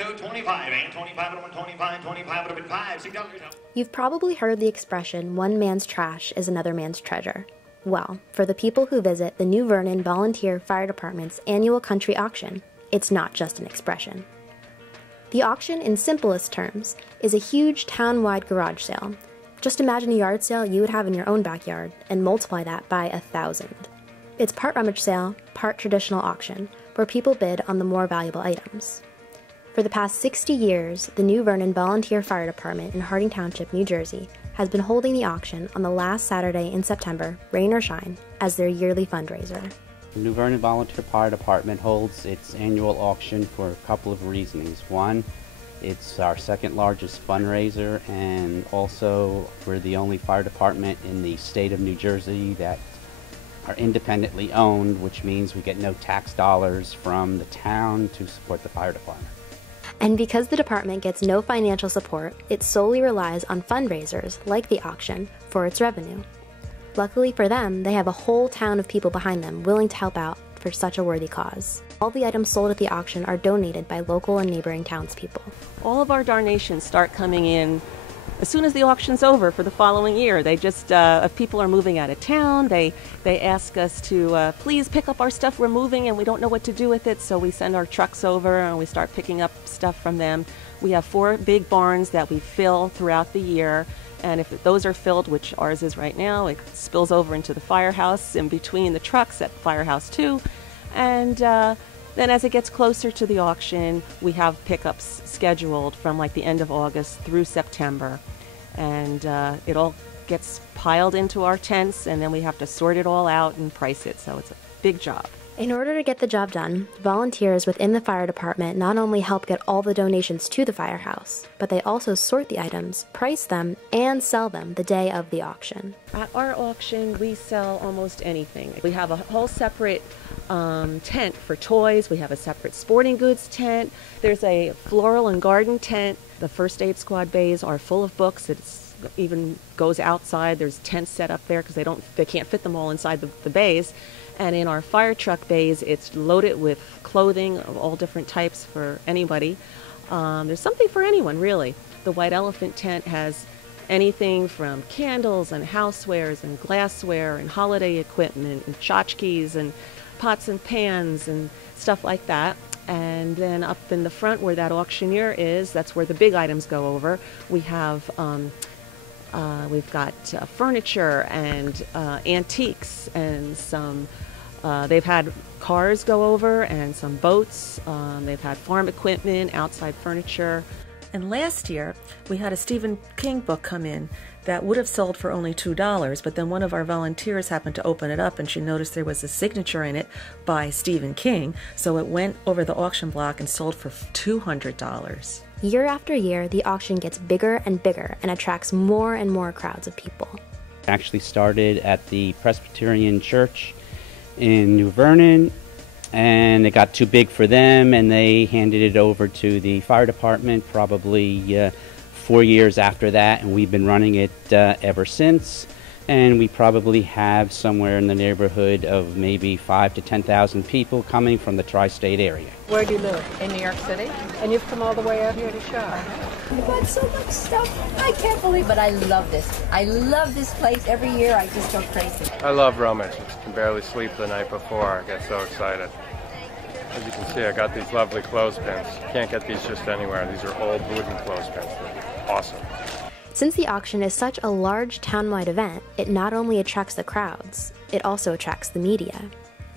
go 25, and 25 and 125, 25 and 5, $6. You've probably heard the expression, one man's trash is another man's treasure. Well, for the people who visit the New Vernon Volunteer Fire Department's annual country auction, it's not just an expression. The auction, in simplest terms, is a huge town-wide garage sale. Just imagine a yard sale you would have in your own backyard and multiply that by 1,000. It's part rummage sale, part traditional auction, where people bid on the more valuable items. For the past 60 years, the New Vernon Volunteer Fire Department in Harding Township, New Jersey, has been holding the auction on the last Saturday in September, rain or shine, as their yearly fundraiser. The New Vernon Volunteer Fire Department holds its annual auction for a couple of reasons. One, it's our second largest fundraiser, and also we're the only fire department in the state of New Jersey that are independently owned, which means we get no tax dollars from the town to support the fire department. And because the department gets no financial support, it solely relies on fundraisers, like the auction, for its revenue. Luckily for them, they have a whole town of people behind them willing to help out for such a worthy cause. All the items sold at the auction are donated by local and neighboring townspeople. All of our donations start coming in as soon as the auction's over for the following year. They just, if people are moving out of town, they ask us to please pick up our stuff. We're moving and we don't know what to do with it, so we send our trucks over and we start picking up stuff from them. We have 4 big barns that we fill throughout the year, and if those are filled, which ours is right now, it spills over into the firehouse in between the trucks at Firehouse 2. And then as it gets closer to the auction, we have pickups scheduled from like the end of August through September. And it all gets piled into our tents, and then we have to sort it all out and price it, so it's a big job. In order to get the job done, volunteers within the fire department not only help get all the donations to the firehouse, but they also sort the items, price them, and sell them the day of the auction. At our auction, we sell almost anything. We have a whole separate tent for toys. We have a separate sporting goods tent. There's a floral and garden tent. The first aid squad bays are full of books. It even goes outside. There's tents set up there because they can't fit them all inside the bays. And in our fire truck bays, it's loaded with clothing of all different types for anybody. There's something for anyone, really. The White Elephant tent has anything from candles and housewares and glassware and holiday equipment and tchotchkes and pots and pans and stuff like that. And then up in the front where that auctioneer is, that's where the big items go over. We have we've got furniture and antiques and some. They've had cars go over and some boats. They've had farm equipment, outside furniture. And last year, we had a Stephen King book come in that would have sold for only $2, but then one of our volunteers happened to open it up and she noticed there was a signature in it by Stephen King, so it went over the auction block and sold for $200. Year after year, the auction gets bigger and bigger and attracts more and more crowds of people. It actually started at the Presbyterian Church in New Vernon, and it got too big for them, and they handed it over to the fire department probably 4 years after that, and we've been running it ever since. And we probably have somewhere in the neighborhood of maybe 5,000 to 10,000 people coming from the tri-state area. Where do you live? In New York City. And you've come all the way out here to shop. I bought so much stuff. I can't believe it, but I love this. I love this place. Every year I just go crazy. I love rummage. I can barely sleep the night before. I get so excited. As you can see, I got these lovely clothespins. Can't get these just anywhere. These are old wooden clothespins. They're awesome. Since the auction is such a large town-wide event, it not only attracts the crowds, it also attracts the media.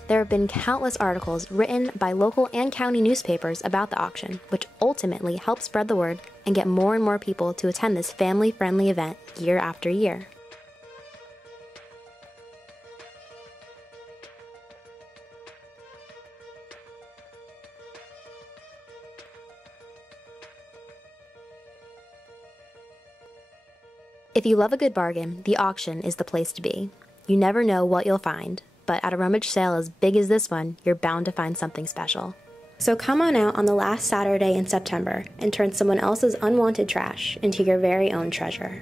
There have been countless articles written by local and county newspapers about the auction, which ultimately help spread the word and get more and more people to attend this family-friendly event year after year. If you love a good bargain, the auction is the place to be. You never know what you'll find, but at a rummage sale as big as this one, you're bound to find something special. So come on out on the last Saturday in September and turn someone else's unwanted trash into your very own treasure.